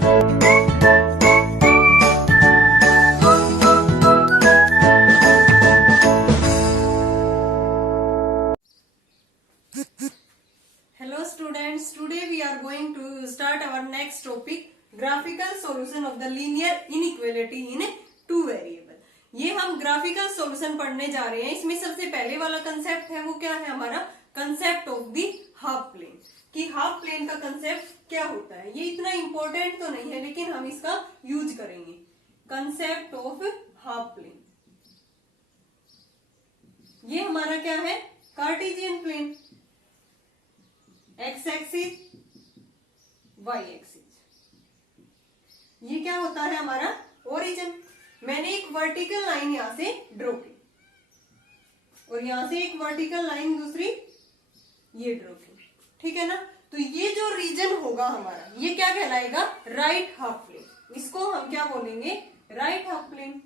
Hello students, today we are going to start our next topic, graphical solution of the linear inequality in two variable। ये हम graphical solution पढ़ने जा रहे हैं। इसमें सबसे पहले वाला कंसेप्ट है वो क्या है हमारा, concept of the half plane, कि हाफ प्लेन का कंसेप्ट क्या होता है। ये इतना इंपॉर्टेंट तो नहीं है लेकिन हम इसका यूज करेंगे। कंसेप्ट ऑफ हाफ प्लेन, ये हमारा क्या है, Cartesian plane, X axis Y axis. ये क्या होता है हमारा ओरिजिन। मैंने एक वर्टिकल लाइन यहां से ड्रॉ की और यहां से एक वर्टिकल लाइन दूसरी ये ड्रॉ की, ठीक है ना। तो ये जो रीजन होगा हमारा ये क्या कहलाएगा, राइट हाफ प्लेन। इसको हम क्या बोलेंगे, राइट हाफ प्लेन।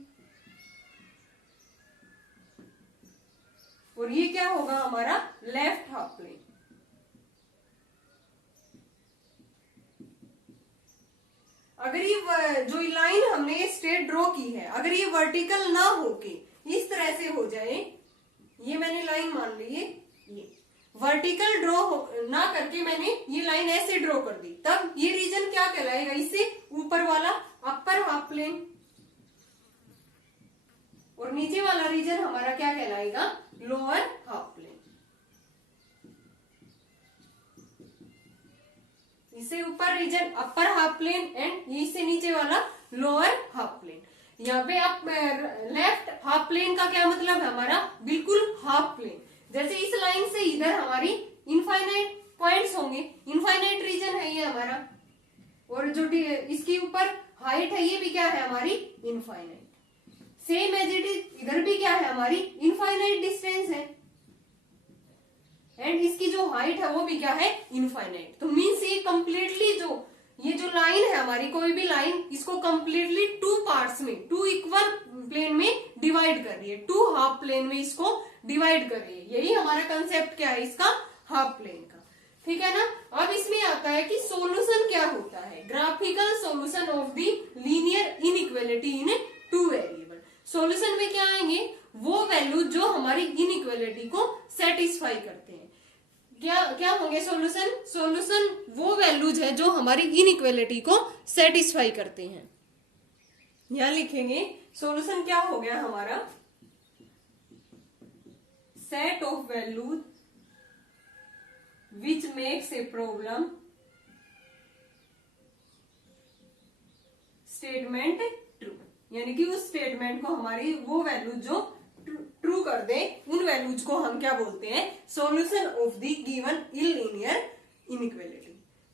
और ये क्या होगा हमारा, लेफ्ट हाफ प्लेन। अगर ये जो लाइन हमने स्ट्रेट ड्रॉ की है, अगर ये वर्टिकल ना होके इस तरह से हो जाए, ये मैंने लाइन मान ली है, ये वर्टिकल ड्रॉ ना करके मैंने ये लाइन ऐसे ड्रॉ कर दी, तब ये रीजन क्या कहलाएगा, इससे ऊपर वाला अपर हाफ प्लेन और नीचे वाला रीजन हमारा क्या कहलाएगा, लोअर हाफ प्लेन। इससे ऊपर region upper half plane and इससे नीचे वाला लोअर हाफ प्लेन। यहाँ पे आप लेफ्ट हाफ प्लेन का क्या मतलब है हमारा, बिल्कुल हाफ प्लेन। जैसे इस लाइन से इधर हमारी इनफाइनाइट पॉइंट्स होंगे, इनफाइनाइट रीजन है ये हमारा, और जो इसके ऊपर हाइट है ये भी क्या है हमारी infinite. Same as it is इधर भी क्या है हमारी इनफाइनाइट डिस्टेंस है एंड इसकी जो हाइट है वो भी क्या है इनफाइनाइट। तो मीन्स ये कंप्लीटली ये जो लाइन है हमारी, कोई भी लाइन, इसको कंप्लीटली टू पार्ट्स में, टू इक्वल प्लेन में डिवाइड कर रही है, टू हाफ प्लेन में इसको डिवाइड कर रही है। यही हमारा कंसेप्ट क्या है इसका, हाफ प्लेन का, ठीक है ना। अब इसमें आता है कि सॉल्यूशन क्या होता है, graphical solution of the linear inequality in two variable. Solution में क्या आएंगे, वो वैल्यू जो हमारी इनइक्वालिटी को सेटिस्फाई करते हैं। क्या होंगे सॉल्यूशन, सॉल्यूशन वो वैल्यूज है जो हमारी इनइक्वालिटी को सेटिस्फाई करते हैं। यहां लिखेंगे सॉल्यूशन क्या हो गया हमारा, set of values which makes a problem statement true, यानी कि उस स्टेटमेंट को हमारी वो वैल्यू जो ट्रू कर दे, उन वैल्यूज को हम क्या बोलते हैं, solution of the given linear inequality,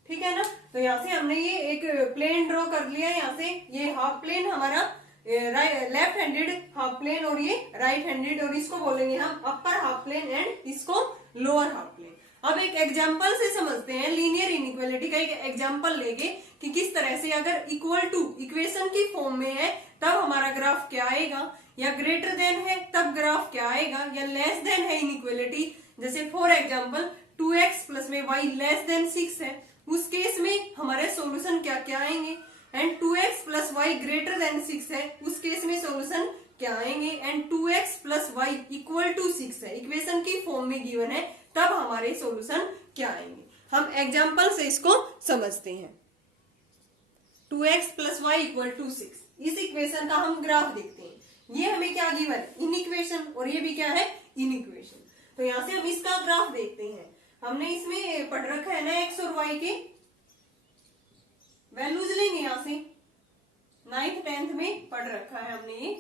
ठीक है ना। तो यहां से हमने ये एक प्लेन ड्रॉ कर लिया, यहाँ से ये हाफ प्लेन हमारा लेफ्ट हैंडेड हाफ प्लेन और ये राइट हैंडेड, और इसको बोलेंगे हम अपर हाफ प्लेन एंड इसको लोअर हाफ प्लेन। अब एक एग्जांपल से समझते हैं लीनियर इनइक्वालिटी का, एक एग्जांपल लेके कि किस तरह से अगर इक्वल टू इक्वेशन की फॉर्म में है तब हमारा ग्राफ क्या आएगा, या ग्रेटर देन है तब ग्राफ क्या आएगा, या लेस देन है इनइक्वालिटी, जैसे फॉर एग्जांपल 2x प्लस में y लेस देन 6 है, उस केस में हमारे सॉल्यूशन क्या क्या आएंगे, and 2x plus y greater than 6 है, उस केस में सॉल्यूशन क्या आएंगे, and 2x plus y equal to 6 है, इक्वेशन की फॉर्म में गिवन है, तब हमारे सॉल्यूशन क्या आएंगे। हम एग्जांपल से इसको समझते हैं। 2x plus y equal to 6, इस इक्वेशन का हम ग्राफ देखते हैं। ये हमें क्या गिवन, इन इक्वेशन, और ये भी क्या है इन इक्वेशन। तो यहां से हम इसका ग्राफ देखते हैं। हमने इसमें पढ़ रखा है ना x और y के वैल्यूज लेंगे, यहां से 9th 10th में पढ़ रखा है हमने ये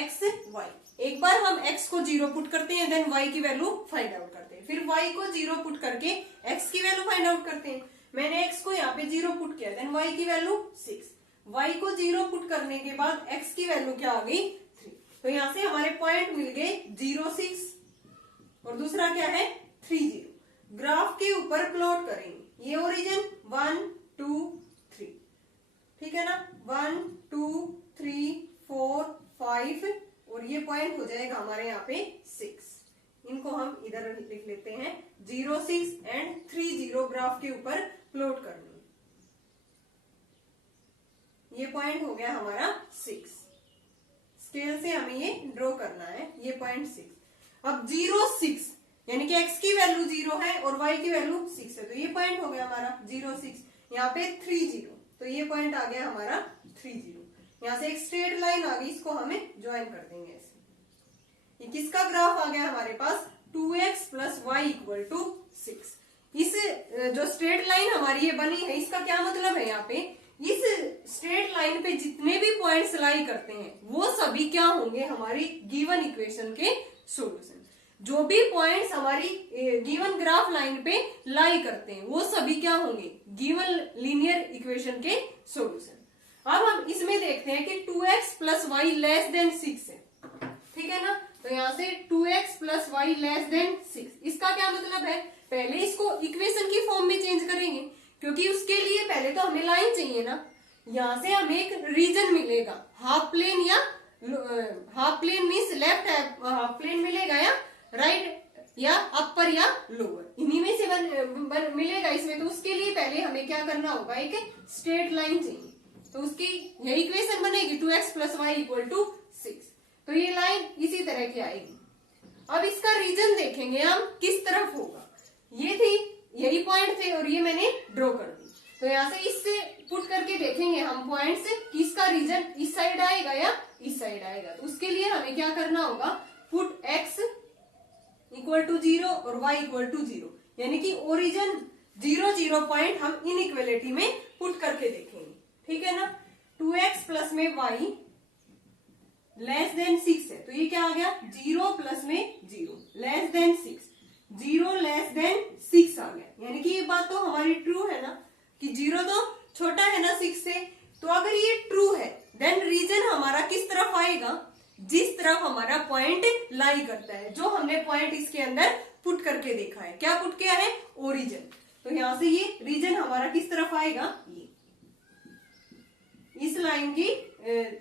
x y। एक बार हम x को 0 पुट करते हैं, देन y की वैल्यू फाइंड आउट करते हैं, फिर y को 0 पुट करके x की वैल्यू फाइंड आउट करते हैं। मैंने x को यहाँ पे 0 पुट किया, देन y की वैल्यू 6, y को 0 पुट करने के बाद x की वैल्यू क्या आ गई 3। तो यहां से हमारे पॉइंट मिल गए 0 6 और दूसरा क्या है 3 0। ग्राफ के ऊपर प्लॉट करेंगे, ये ओरिजिन 1 2 3, ठीक है ना, 1 2 3 4 5 और ये पॉइंट हो जाएगा हमारे यहाँ पे 6। इनको हम इधर लिख लेते हैं, 0 6 एंड 3 0 ग्राफ के ऊपर प्लॉट करनी। ये पॉइंट हो गया हमारा 6। स्केल से हमें ये ड्रॉ करना है, ये पॉइंट 6। अब 0 6 यानी कि x की वैल्यू 0 है और y की वैल्यू 6 है, तो ये पॉइंट हो गया हमारा 0 6। यहाँ पे 3 0, तो ये पॉइंट आ गया हमारा 3 0। यहाँ से एक स्ट्रेट लाइन आ गई, इसको हमें ज्वाइन कर देंगे ऐसे। ये किसका ग्राफ आ गया हमारे पास? 2x plus Y equal to 6। इस जो स्ट्रेट लाइन हमारी ये बनी है, इसका क्या मतलब है? यहाँ पे इस स्ट्रेट लाइन पे जितने भी पॉइंट्स लाई करते हैं वो सभी क्या होंगे? हमारी गिवन इक्वेशन के सॉल्यूशन। जो भी पॉइंट्स हमारी गिवन ग्राफ लाइन पे लाई करते हैं वो सभी क्या होंगे? गिवन लीनियर इक्वेशन के सॉल्यूशन। अब हम इसमें देखते हैं कि 2x plus Y less than 6 है, ठीक है ना? तो यहाँ से 2x plus Y less than 6, इसका क्या मतलब है? पहले इसको इक्वेशन की फॉर्म में चेंज करेंगे, क्योंकि उसके लिए पहले तो हमें लाइन चाहिए ना। यहाँ से हमें एक रीजन मिलेगा, हाफ प्लेन या half plane means left half plane मिलेगा, या राइट या अपर या लोअर, इन्हीं में से मिलेगा इसमें। तो उसके लिए पहले हमें क्या करना होगा? एक स्ट्रेट लाइन चाहिए, तो उसकी यही इक्वेशन बनेगी 2x plus Y equal to 6। तो ये लाइन इसी तरह की आएगी। अब इसका रीजन देखेंगे हम किस तरफ होगा। ये थी, यही पॉइंट थे और ये मैंने ड्रॉ कर दी। तो यहाँ से इससे पुट करके देखेंगे हम पॉइंट से कि इसका रीजन इस साइड आएगा या इस साइड आएगा। तो उसके लिए हमें क्या करना होगा? पुट x इक्वल टू 0 और y इक्वल टू 0, यानी कि ओरिजिन 0 0 पॉइंट हम इनइक्वालिटी में पुट करके देखेंगे, ठीक है ना? 2x प्लस में y लेस देन 6 है, तो ये क्या आ गया? 0 प्लस में 0 लेस देन 6, 0 लेस देन 6 आ गया। यानी कि ये बात तो हमारी ट्रू है ना, कि 0 तो छोटा है ना 6 से। तो अगर ये ट्रू है देन रीजन हमारा किस तरफ आएगा? जिस तरफ हमारा पॉइंट लाई करता है, जो हमने पॉइंट इसके अंदर पुट करके देखा है। क्या पुट किया है? ओरिजिन। तो यहां से ये रीजन हमारा किस तरफ आएगा? ये इस लाइन की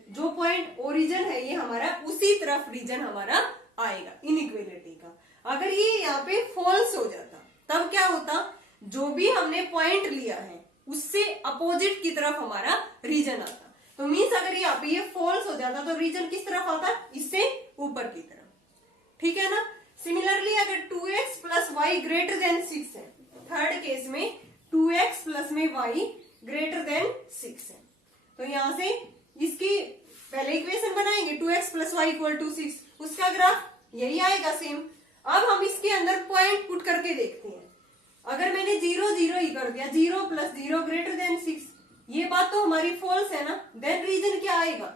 जो पॉइंट ओरिजिन है ये हमारा उसी तरफ रीजन हमारा आएगा इनइक्वालिटी का। अगर ये यहाँ पे फॉल्स हो जाता तब क्या होता? जो भी हमने पॉइंट लिया है उससे अपोजिट की तरफ हमारा रीजन आता। तो मीन्स अगर यहाँ पे ये फॉल्स हो जाता तो रीजन किस तरफ आता? इससे ऊपर की तरफ, ठीक है ना? सिमिलरली अगर 2x plus Y greater than 6 है, थर्ड केस में 2x प्लस में y ग्रेटर देन 6 है, तो यहां से इसकी पहले इक्वेशन बनाएंगे 2x plus Y equal to 6, उसका ग्राफ यही आएगा सेम। अब हम इसके अंदर पॉइंट पुट करके देखते हैं। अगर मैंने 0 0 ही कर दिया, 0 प्लस 0 ग्रेटर देन 6, ये बात तो हमारी फॉल्स है ना। देन रीजन क्या आएगा?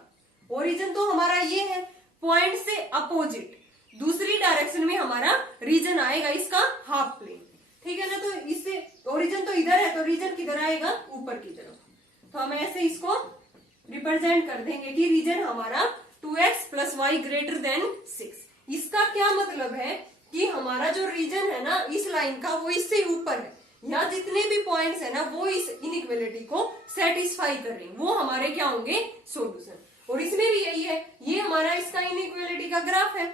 ओरिजिन तो हमारा ये है, पॉइंट से अपोजिट दूसरी डायरेक्शन में हमारा रीजन आएगा इसका हाफ प्लेन, ठीक है ना? तो इससे ओरिजिन तो इधर है, तो रीजन किधर आएगा? ऊपर की तरफ। तो हम ऐसे इसको रिप्रेजेंट कर देंगे कि रीजन हमारा 2x plus Y greater than 6। इसका क्या मतलब है कि हमारा जो रीजन है ना इस लाइन का, वो इससे ऊपर है, या जितने भी पॉइंट्स है ना वो इस इनइक्वालिटी को सेटिस्फाई कर रहे हैं, वो हमारे क्या होंगे? सॉल्यूशन। और इसमें भी यही है, ये हमारा इसका इनइक्वालिटी का ग्राफ है।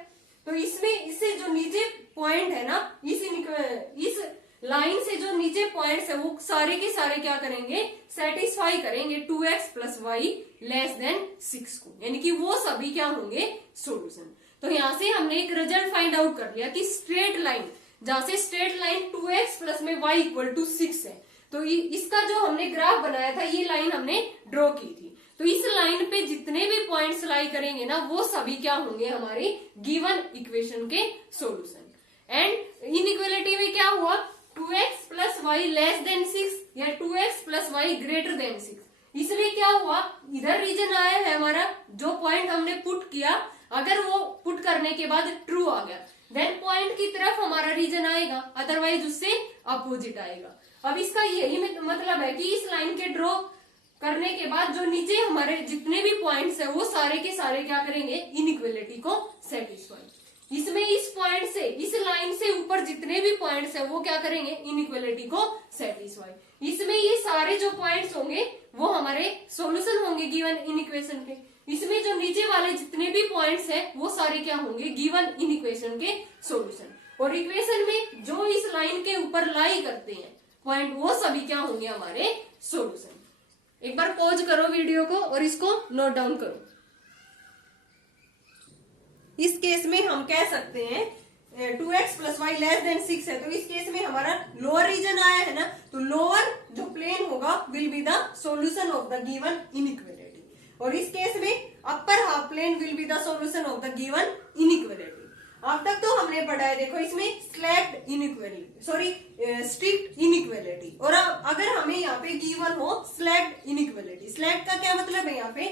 तो इसमें इससे जो नीचे पॉइंट है ना, इस लाइन से जो नीचे पॉइंट्स है वो सारे के सारे क्या करेंगे? सेटिस्फाई करेंगे 2x plus Y less than 6 को, यानी कि वो सभी क्या होंगे? सॉल्यूशन। तो यहां से हमने एक रिजल्ट फाइंड आउट कर लिया कि स्ट्रेट लाइन, जहां से स्ट्रेट लाइन 2x प्लस में y इक्वल टू 6 है, तो इसका जो हमने ग्राफ बनाया था ये लाइन हमने ड्रॉ की थी। तो इस लाइन पे जितने भी पॉइंट्स लाई करेंगे ना वो सभी क्या होंगे? हमारी गिवन इक्वेशन के सॉल्यूशन। एंड इनइक्वालिटी में क्या हुआ? 2x plus Y less than 6 या 2x plus Y greater than 6। इसमें क्या हुआ? इधर रीजन आया है हमारा, जो पॉइंट हमने पुट किया अगर वो पुट करने के बाद ट्रू आ गया देन पॉइंट की तरफ हमारा रीजन आएगा, अदरवाइज उससे अपोजिट आएगा। अब इसका यही मतलब है कि इस लाइन के ड्रॉ करने के बाद जो नीचे हमारे जितने भी पॉइंट्स है वो सारे के सारे क्या करेंगे? इनइक्वालिटी को सेटिस्फाई। इसमें इस पॉइंट से, इस लाइन से ऊपर जितने भी पॉइंट्स है वो क्या करेंगे? इनइक्वालिटी को सेटिस्फाई। इसमें ये सारे जो पॉइंट्स होंगे वो हमारे सॉल्यूशन होंगे गिवन इन इक्वेशन के। इसमें जो नीचे वाले जितने भी पॉइंट्स है वो सारे क्या होंगे? गिवन इन इक्वेशन के सॉल्यूशन। और इक्वेशन में जो इस लाइन के ऊपर लाई करते हैं पॉइंट, वो सभी क्या होंगे? हमारे सॉल्यूशन। एक बार पॉज करो वीडियो को और इसको नोट डाउन करो। इस केस में हम कह सकते हैं 2x + y <6 है, तो इस केस में हमारा लोअर रीजन आया है ना, तो लोअर जो प्लेन होगा will be the solution of the given inequality, और इस केस में upper half plane will be the solution of the given inequality. अब तक तो हमने पढ़ा है, देखो इसमें slacked inequality, sorry strict inequality, और अगर हमें यहाँ पे गिवन हो स्लैक्ड इनइक्वालिटी, स्लैक्ड का क्या मतलब है यहाँ पे,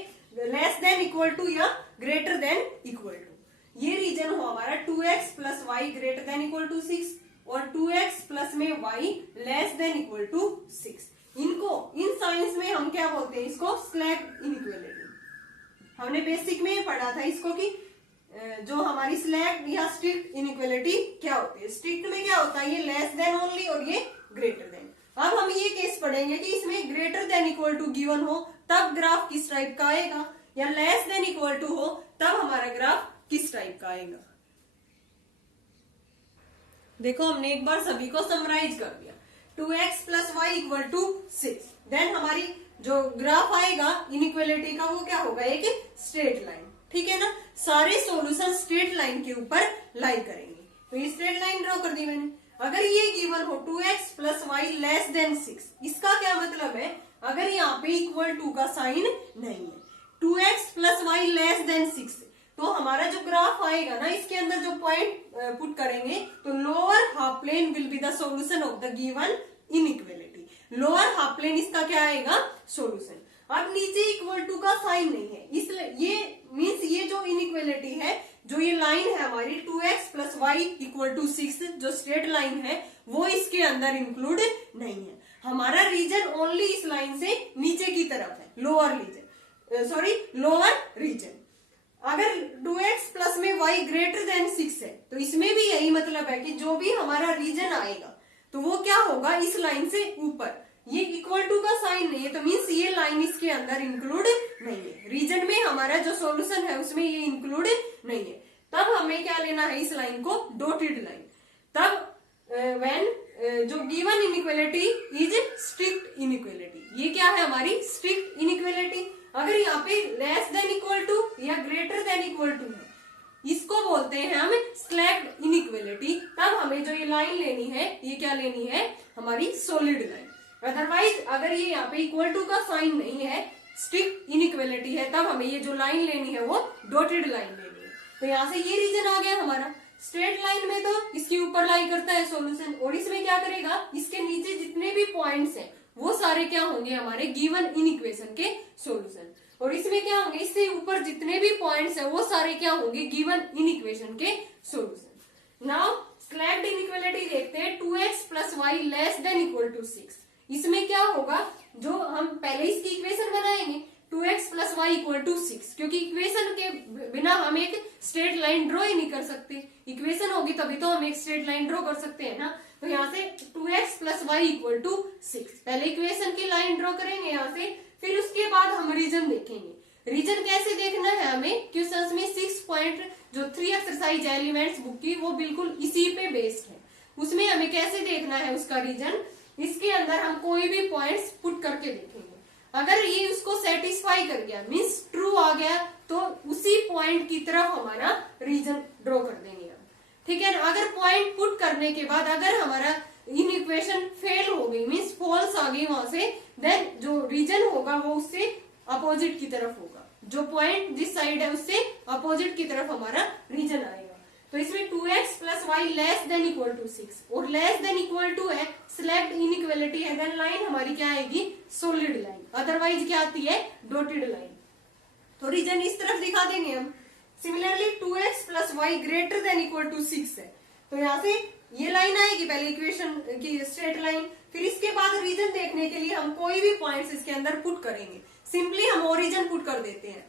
लेस देन इक्वल टू या ग्रेटर देन इक्वल टू, ये रीजन हो हमारा 2x + y greater than equal to 6 और 2x प्लस में y less than equal to 6, इनको इन साइंस में हम क्या बोलते हैं, इसको स्लैक्ड इनइक्वालिटी। हमने बेसिक में पढ़ा था इसको कि जो हमारी स्लैक्ड या स्ट्रिक्ट इनइक्वालिटी क्या होती है। स्ट्रिक्ट में क्या होता है, ये लेस देन ओनली और ये ग्रेटर देन। अब हम ये केस पढ़ेंगे कि इसमें greater than equal to given हो तब ग्राफ किस टाइप का आएगा, या लेस देन इक्वल टू हो तब हमारा ग्राफ किस टाइप का आएगा। देखो हमने एक बार सभी को समराइज कर दिया, 2x + y = 6, देन हमारी जो ग्राफ आएगा इनइक्वालिटी का वो क्या होगा, एक स्ट्रेट लाइन, ठीक है ना। सारे सॉल्यूशन स्ट्रेट लाइन के ऊपर लाई करेंगे, तो ये स्ट्रेट लाइन ड्रॉ कर दी मैंने। अगर ये गिवन हो 2x + y <6, इसका क्या मतलब है, अगर यहाँ पे इक्वल टू का साइन नहीं है, 2x + y <6, तो हमारा जो ग्राफ आएगा ना, इसके अंदर जो पॉइंट पुट करेंगे, तो lower half plane will be the solution of the given inequality. Lower half plane इसका क्या आएगा, सॉल्यूशन। अब नीचे इक्वल टू का साइन नहीं है, इसलिए ये मींस ये जो इनइक्वालिटी है, जो ये लाइन है हमारी 2x + y = 6, जो स्ट्रेट लाइन है, वो इसके अंदर इंक्लूड नहीं है। हमारा रीजन ओनली इस लाइन से नीचे की तरफ है, lower region, sorry lower region. अगर 2x प्लस में y ग्रेटर देन 6 है, तो इसमें भी यही मतलब है कि जो भी हमारा रीजन आएगा तो वो क्या होगा, इस लाइन से ऊपर। ये इक्वल टू का साइन नहीं है, तो मीन्स ये लाइन इसके अंदर इंक्लूड नहीं है। रीजन में हमारा जो सॉल्यूशन है उसमें ये इंक्लूड नहीं है। तब हमें क्या लेना है, इस लाइन को डॉटेड लाइन। तब व्हेन जो given inequality is strict inequality, ये क्या है हमारी स्ट्रिक्ट इनइक्वालिटी। अगर यहाँ पे लेस देन इक्वल टू या ग्रेटर देन इक्वल टू है, इसको बोलते हैं हम स्लैक्ड इनइक्वालिटी। तब हमें जो ये लाइन लेनी है, ये क्या लेनी है, हमारी सॉलिड लाइन। अदरवाइज अगर ये यहाँ पे इक्वल टू का साइन नहीं है, स्ट्रिक्ट इनइक्वालिटी है, तब हमें ये जो लाइन लेनी है वो डॉटेड लाइन लेनी है। तो यहाँ से ये रीजन आ गया हमारा। स्ट्रेट लाइन में तो इसके ऊपर लाई करता है सॉल्यूशन, और इसमें क्या करेगा, इसके नीचे जितने भी पॉइंट्स हैं वो सारे क्या होंगे, हमारे गिवन इनइक्वेशन के सॉल्यूशन। और इसमें क्या होंगे, इससे ऊपर जितने भी पॉइंट्स हैं वो सारे क्या होंगे, गिवन इनइक्वेशन के सॉल्यूशन। नाउ स्लैक्ड इनइक्वालिटी देखते हैं, 2x + y < 6। इसमें क्या होगा, जो हम पहले इसकी इक्वेशन बनाएंगे 2x + y = 6, क्योंकि इक्वेशन के बिना हम एक स्ट्रेट लाइन ड्रॉ ही नहीं कर सकते। इक्वेशन होगी तभी तो हम एक स्ट्रेट लाइन ड्रॉ कर सकते हैं ना। तो यहाँ से 2x + y = 6, पहले इक्वेशन की लाइन ड्रॉ करेंगे यहाँ से, फिर उसके बाद हम रीजन देखेंगे। रीजन कैसे देखना है हमें, क्वेश्चंस में 6 पॉइंट जो 3 एक्सरसाइज एलिमेंट्स बुक की, वो बिल्कुल इसी पे बेस्ड है। उसमें हमें कैसे देखना है उसका रीजन, इसके अंदर हम कोई भी पॉइंट्स पुट करके देखेंगे। अगर ये उसको सेटिस्फाई कर गया, मीन्स ट्रू आ गया, तो उसी पॉइंट की तरफ हमारा रीजन ड्रॉ कर देंगे हम, ठीक है। अगर पॉइंट पुट करने के बाद अगर हमारा इनइक्वेशन फेल हो गई, मीन्स फॉल्स आ गई वहां से, देन जो रीजन होगा वो उससे अपोजिट की तरफ होगा। जो पॉइंट जिस साइड है उससे अपोजिट की तरफ हमारा रीजन आएगा। तो इसमें 2x + y < 6 और <= है, सिलेक्ट इनइक्वालिटी है, देन लाइन हमारी क्या आएगी, सॉलिड लाइन। अदरवाइज क्या आती है, डॉटेड लाइन। तो रीजन इस तरफ दिखा देंगे हम। सिमिलरली 2x + y < 6 है, तो यहाँ से ये लाइन आएगी, पहले इक्वेशन की स्ट्रेट लाइन। फिर इसके बाद रीजन देखने के लिए हम कोई भी पॉइंट्स इसके अंदर पुट करेंगे। सिंपली हम ओरिजिन पुट कर देते हैं।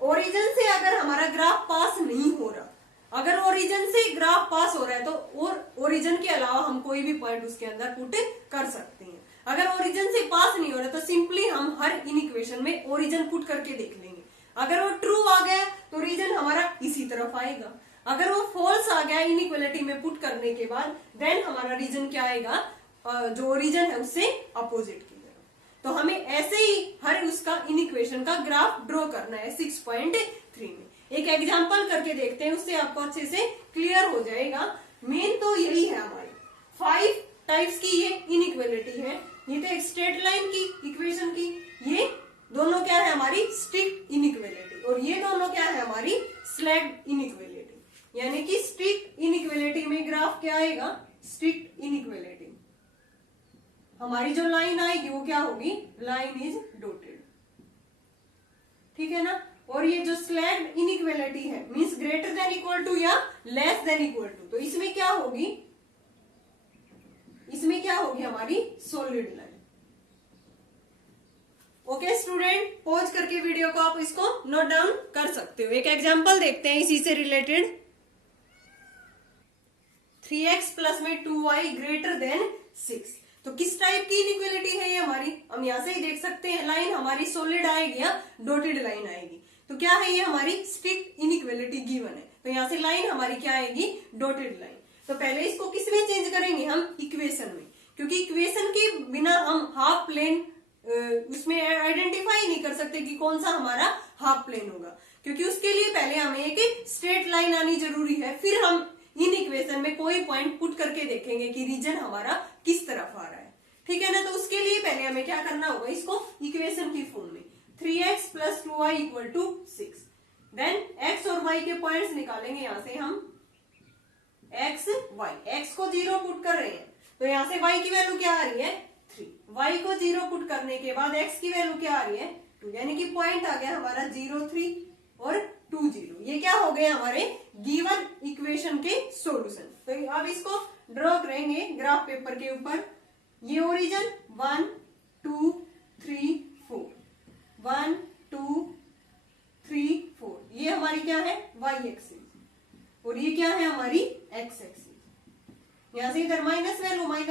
ओरिजिन से अगर हमारा ग्राफ पास नहीं हो रहा, अगर ओरिजिन से ग्राफ पास हो रहा है, तो और ओरिजिन के अलावा हम कोई भी पॉइंट उसके अंदर पुट कर सकते हैं। अगर ओरिजिन से पास नहीं हो रहा, तो सिंपली हम हर इनइक्वेशन में ओरिजिन पुट करके देख लेंगे। अगर वो ट्रू आ गया तो रीजन हमारा इसी तरफ आएगा। अगर वो फॉल्स आ गया इनइक्वालिटी में पुट करने के बाद, देन हमारा रीजन क्या आएगा, जो रीजन है उससे अपोजिट की तरफ। तो हमें ऐसे ही हर उसका इन इक्वेशन का ग्राफ ड्रॉ करना है 6.3 में। एक एग्जांपल करके देखते हैं, उससे आपको अच्छे से क्लियर हो जाएगा। मेन तो यही है हमारी 5 टाइप्स की ये इनइक्वालिटी है। ये तो एक स्ट्रेट लाइन की इक्वेशन की, ये दोनों क्या है हमारी स्ट्रिक्ट इनइक्वालिटी, और ये दोनों क्या है हमारी स्लैक्ड इनइक्वालिटी। यानी कि स्ट्रिक्ट इनइक्वालिटी में ग्राफ क्या आएगा, स्ट्रिक्ट इनइक्वालिटी। हमारी जो लाइन आएगी वो क्या होगी, लाइन इज डॉटेड, ठीक है ना। और ये जो स्लैक्ड इनइक्वालिटी है means greater than equal to या लेस देन इक्वल टू, तो इसमें क्या होगी, इसमें क्या होगी हमारी solid line. Okay student, pause करके वीडियो को आप इसको नोट डाउन कर सकते हो। एक एग्जांपल देखते हैं इसी से रिलेटेड। 3x प्लस में 2y ग्रेटर देन 6, तो किस टाइप की इनइक्वालिटी है ये हमारी, हम यहां से ही देख सकते हैं। लाइन हमारी सॉलिड आएगी या डॉटेड लाइन आएगी, तो क्या है ये हमारी स्ट्रिक्ट इनइक्वालिटी गिवन है। तो यहां से लाइन हमारी क्या आएगी, डॉटेड लाइन। तो पहले इसको किस में चेंज करेंगे हम, इक्वेशन में, क्योंकि इक्वेशन के बिना हम हाफ प्लेन उसमें आइडेंटिफाई नहीं कर सकते कि कौन सा हमारा हाफ प्लेन होगा, क्योंकि उसके लिए पहले हमें एक स्ट्रेट लाइन आनी जरूरी है। फिर हम इन इक्वेशन में कोई पॉइंट पुट करके देखेंगे कि रीजन हमारा किस तरफ आ रहा है, ठीक है ना। तो उसके लिए पहले हमें क्या करना होगा, इसको इक्वेशन की फॉर्म में 3x plus 2y equal to 6, then x और y के पॉइंट्स निकालेंगे। यहां से हम x y, x को 0 पुट कर रहे हैं तो यहां से y की वैल्यू क्या आ रही है 3, y को 0 पुट करने के बाद x की वैल्यू क्या आ रही है 2, यानी कि पॉइंट आ गया हमारा 0 3 और 2 0। ये क्या हो गए हमारे गिवन इक्वेशन के सॉल्यूशन। तो अब इसको ड्रॉ करेंगे ग्राफ पेपर के ऊपर। ये ओरिजिन 1 2 3 4, 1 2 3 4, ये हमारी क्या है y एक्सिस, और ये क्या है हमारी x एक्सिस। यहां से इधर माइनस वैल्यू -1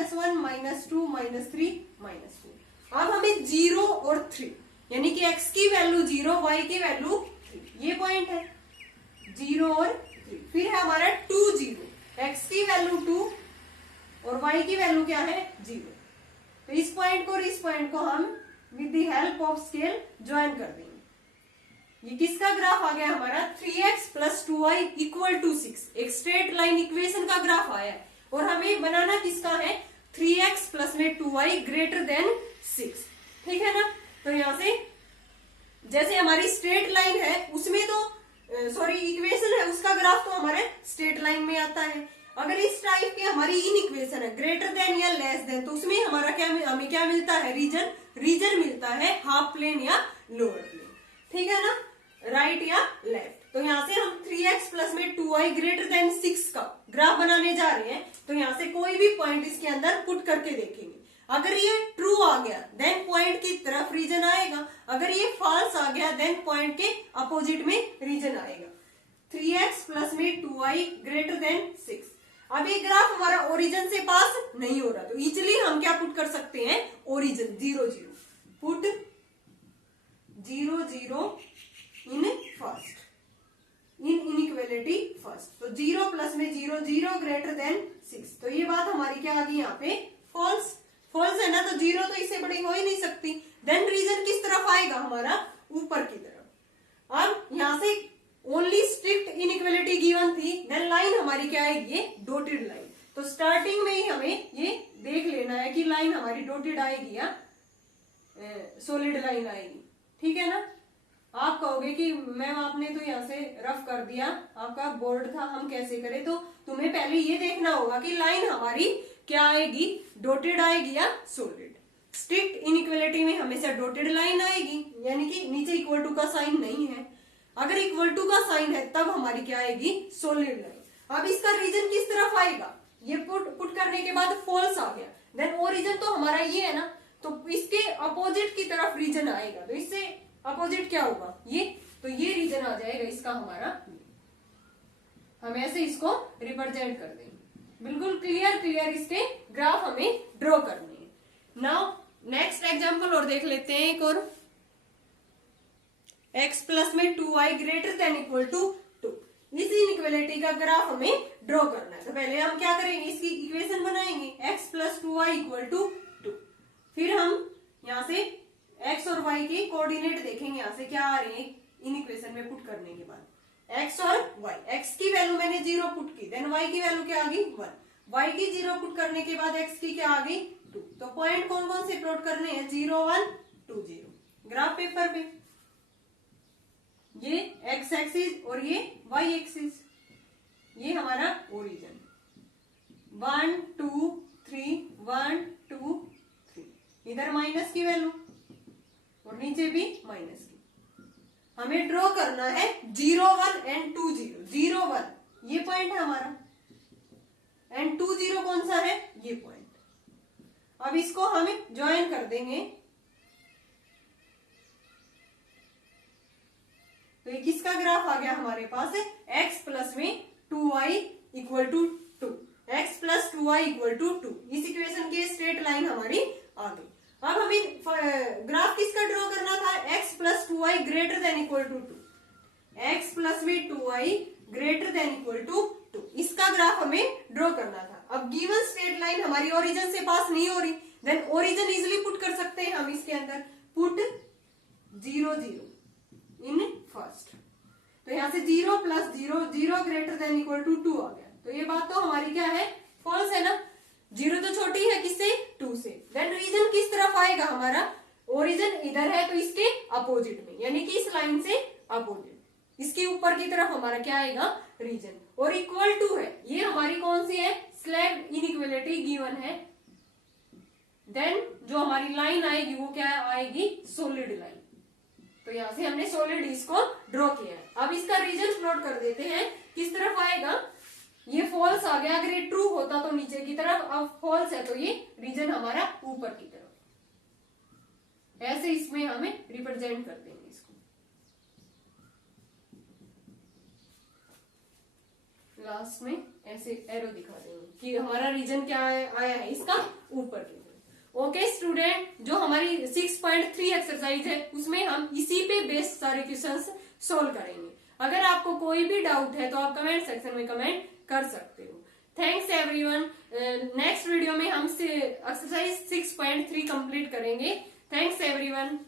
-2 -3 -4। अब हमें 0 और 3, यानी कि x की वैल्यू 0 y की वैल्यू 3, ये पॉइंट है 0 और 3। फिर है हमारा 2 0, x की वैल्यू 2 और y की वैल्यू क्या है 0। तो इस पॉइंट को और इस पॉइंट को हम with the help of scale join कर देंगे। ये किसका ग्राफ आ गया हमारा 3x plus 2y equal to 6, एक स्ट्रेट लाइन इक्वेशन का ग्राफ आया है। और हमें बनाना किसका है 3x प्लस में 2y ग्रेटर देन 6, ठीक है ना। तो यहां से जैसे हमारी स्ट्रेट लाइन है उसमें तो सॉरी इक्वेशन है, उसका ग्राफ तो हमारे स्ट्रेट लाइन में आता है। अगर इस टाइप की हमारी इन इक्वेशन है ग्रेटर देन या लेस देन, तो उसमें हमारा क्या हमें क्या मिलता है रीजन मिलता है हाफ प्लेन या लोअर प्लेन, ठीक है ना, राइट या लेफ्ट। तो यहाँ से हम 3x प्लस में 2y ग्रेटर देन 6 का ग्राफ बनाने जा रहे हैं। तो यहाँ से कोई भी पॉइंट इसके अंदर पुट करके देखेंगे। अगर ये ट्रू आ गया देन पॉइंट की तरफ रीजन आएगा, अगर ये फॉल्स आ गया देन पॉइंट के अपोजिट में रीजन आएगा। 3x प्लस में 2y ग्रेटर देन 6। अब ये ग्राफ हमारा ओरिजिन से पास नहीं हो रहा, तो इजिली हम क्या पुट कर सकते हैं origin 0 0, put 0 0 in first, in inequality first. तो 0 प्लस में 0 0 ग्रेटर देन 6, तो ये बात हमारी क्या आ गई यहाँ पे फॉल्स, फॉल्स है ना, तो 0 तो इससे बड़ी हो ही नहीं सकती। देन रीजन किस तरफ आएगा हमारा ऊपर की तरफ। अब यहां से ओनली स्ट्रिक्ट इनइक्वालिटी गिवन थी, देन लाइन हमारी क्या आएगी ये डॉटेड लाइन। तो स्टार्टिंग में ही हमें ये देख लेना है कि लाइन हमारी डॉटेड आएगी या सॉलिड लाइन आएगी, ठीक है ना। आप कहोगे कि मैम आपने तो यहाँ से रफ कर दिया, आपका बोर्ड था, हम कैसे करें। तो तुम्हें पहले ये देखना होगा कि लाइन हमारी क्या आएगी डॉटेड आएगी या सॉलिड। स्ट्रिक्ट इनइक्वालिटी में हमेशा डॉटेड लाइन आएगी, यानी कि नीचे इक्वल टू का साइन नहीं है। अगर इक्वल टू का साइन है तब हमारी क्या आएगी सॉलिड लाइन। अब इसका रीजन किस तरफ आएगा, ये पुट करने के बाद फॉल्स आ गया, देन ओरिजिन तो हमारा ये है ना, तो इसके अपोजिट की तरफ रीजन आएगा। तो इससे अपोजिट क्या होगा ये, तो ये रीजन आ जाएगा इसका हमारा। हम ऐसे इसको रिप्रेजेंट कर देंगे। बिल्कुल क्लियर इसके ग्राफ हमें ड्रॉ करने हैं। नाउ नेक्स्ट एग्जांपल और देख लेते हैं एक और। x प्लस में 2y greater than equal to 2, इस इनइक्वालिटी का ग्राफ हमें ड्रॉ करना है। तो पहले हम क्या करेंगे, इसकी इक्वेशन बनाएंगे x plus 2y equal to 2। फिर हम यहाँ से एक्स और वाई के कोऑर्डिनेट देखेंगे यहाँ से क्या आ रहे हैं इन इक्वेशन में पुट करने के बाद। एक्स और वाई, एक्स की वैल्यू मैंने 0 पुट की, देन वाई की वैल्यू क्या आ गई 1, वाई की 0 पुट करने के बाद एक्स की क्या आ गई 2। तो पॉइंट कौन कौन से प्लॉट करने हैं 0 1 2 0 ग्राफ पेपर पे। ये एक्स एक्सिस और ये वाई एक्सिस, ये हमारा ओरिजिन 1 2 3 1 2 3, इधर माइनस की वैल्यू और नीचे भी माइनस की। हमें ड्रॉ करना है 0 1 एंड 2 0, 0 1 ये पॉइंट है हमारा एंड 2 0 कौन सा है ये पॉइंट। अब इसको हमें ज्वाइन कर देंगे, तो ये किसका ग्राफ आ गया हमारे पास है x प्लस में 2y equal to 2, x plus 2y equal to 2। इस इक्वेशन की स्ट्रेट लाइन हमारी आ गई। अब हमें ग्राफ किसका ड्रॉ करना था x plus 2y greater than equal to 2, x plus में 2y greater than equal to 2, इसका ग्राफ हमें ड्रॉ करना था। अब गिवन स्ट्रेट लाइन हमारी ओरिजिन से पास नहीं हो रही, देन ओरिजिन इजिली पुट कर सकते हैं हम इसके अंदर, पुट 0 0 इन फर्स्ट। तो यहां से 0 plus 0 0 greater than equal to 2 आ गया। तो ये बात तो हमारी क्या है फॉल्स है ना, 0 तो छोटी है किससे 2 से। देन रीजन किस तरफ आएगा हमारा, ओरिजिन इधर है तो इसके अपोजिट में, यानी कि इस लाइन से अपोजिट, इसके ऊपर की तरफ हमारा क्या आएगा रीजन, और इक्वल टू है। ये हमारी कौन सी है स्लैब इनइक्वालिटी गिवन है। देन जो हमारी लाइन आएगी वो क्या आएगी सॉलिड लाइन। तो यहां से हमने सॉलिड इसको ड्रॉ किया है। अब इसका रीजन प्लॉट कर देते हैं, किस तरफ आएगा, ये फॉल्स आ गया, अगर ये ट्रू होता तो नीचे की तरफ, अब फॉल्स है तो ये रीजन हमारा ऊपर की तरफ। ऐसे इसमें हमें रिप्रेजेंट कर देंगे इसको। लास्ट में ऐसे एरो दिखा देंगे कि हमारा रीजन क्या आया है इसका ऊपर की तरफ। ओके स्टूडेंट, जो हमारी 6.3 एक्सरसाइज है उसमें हम इसी पे बेस्ड सारे क्वेश्चंस सोल्व करेंगे। अगर आपको कोई भी डाउट है तो आप कमेंट सेक्शन में कमेंट कर सकते हो। Thanks everyone. नेक्स्ट वीडियो में हम एक्सरसाइज 6.3 कंप्लीट करेंगे। Thanks everyone.